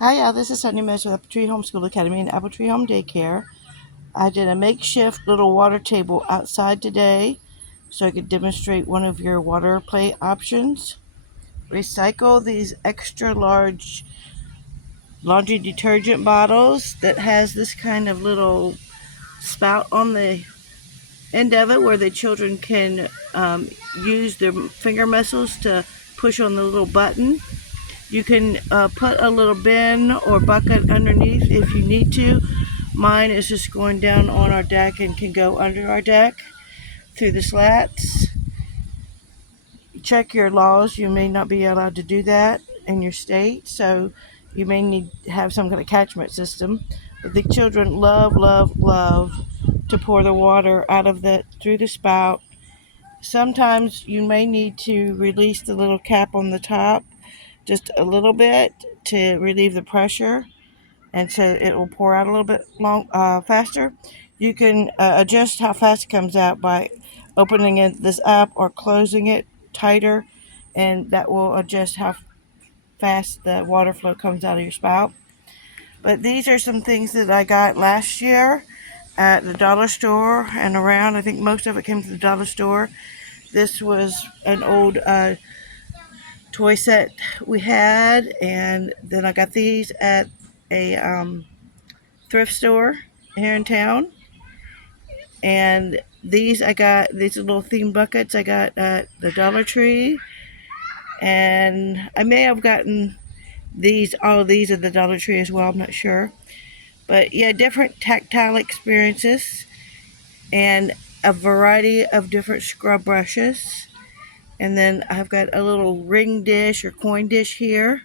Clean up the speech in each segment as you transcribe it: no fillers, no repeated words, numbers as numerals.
Hi, y'all. This is Sunny Mesh with Apple Tree Homeschool Academy and Apple Tree Home Daycare. I did a makeshift little water table outside today so I could demonstrate one of your water play options. Recycle these extra large laundry detergent bottles that has this kind of little spout on the end of it where the children can use their finger muscles to push on the little button. You can put a little bin or bucket underneath if you need to. Mine is just going down on our deck and can go under our deck through the slats. Check your laws. You may not be allowed to do that in your state, so you may need to have some kind of catchment system. But the children love, love, love to pour the water out of through the spout. Sometimes you may need to release the little cap on the top just a little bit to relieve the pressure, and so it will pour out a little bit faster. You can adjust how fast it comes out by opening this up or closing it tighter, and that will adjust how fast the water flow comes out of your spout. But these are some things that I got last year at the dollar store and around. I think most of it came from the dollar store. This was an old toy set we had, and then I got these at a thrift store here in town. And these little themed buckets I got at the Dollar Tree, and I may have gotten all of these at the Dollar Tree as well, I'm not sure. But yeah, different tactile experiences and a variety of different scrub brushes. And then I've got a little ring dish or coin dish here.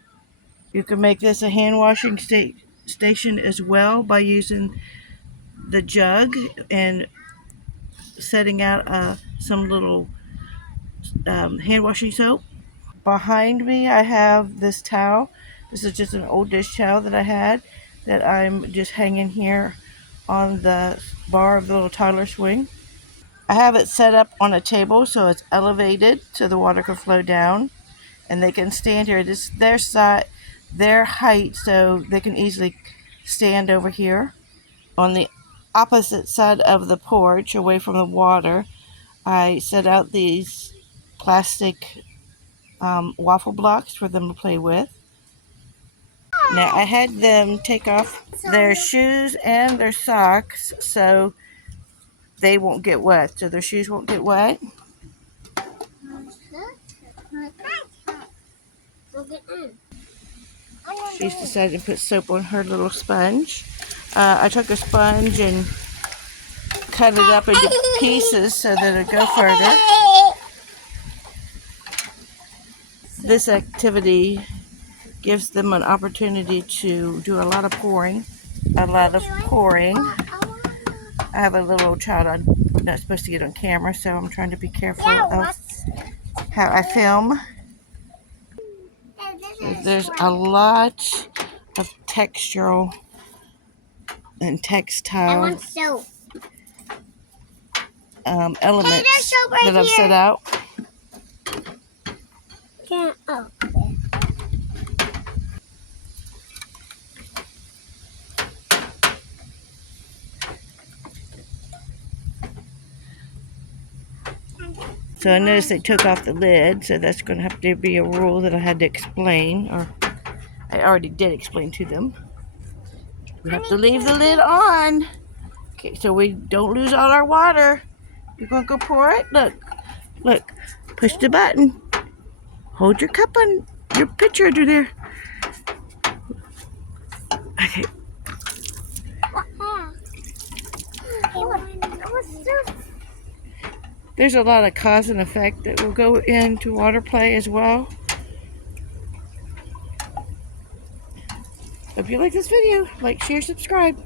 You can make this a hand washing station as well by using the jug and setting out some little hand washing soap. Behind me I have this towel. This is just an old dish towel that I had that I'm just hanging here on the bar of the little toddler swing. I have it set up on a table so it's elevated so the water can flow down, and they can stand here. This their side, their height, so they can easily stand over here. On the opposite side of the porch, away from the water, I set out these plastic waffle blocks for them to play with. Now I had them take off their shoes and their socks so they won't get wet, so their shoes won't get wet. She's decided to put soap on her little sponge. I took a sponge and cut it up into pieces so that it'll go further. This activity gives them an opportunity to do a lot of pouring. I have a little child I'm not supposed to get on camera, so I'm trying to be careful of how I film. There's a lot of textural and textile elements that I've set out. So I noticed they took off the lid, so that's going to have to be a rule that I had to explain, or I already did explain to them. We have to leave the lid on, okay, so we don't lose all our water. You're going to go pour it? Look, push the button. Hold your cup on your pitcher under there. Okay. There's a lot of cause and effect that will go into water play as well. Hope you like this video. Like, share, subscribe.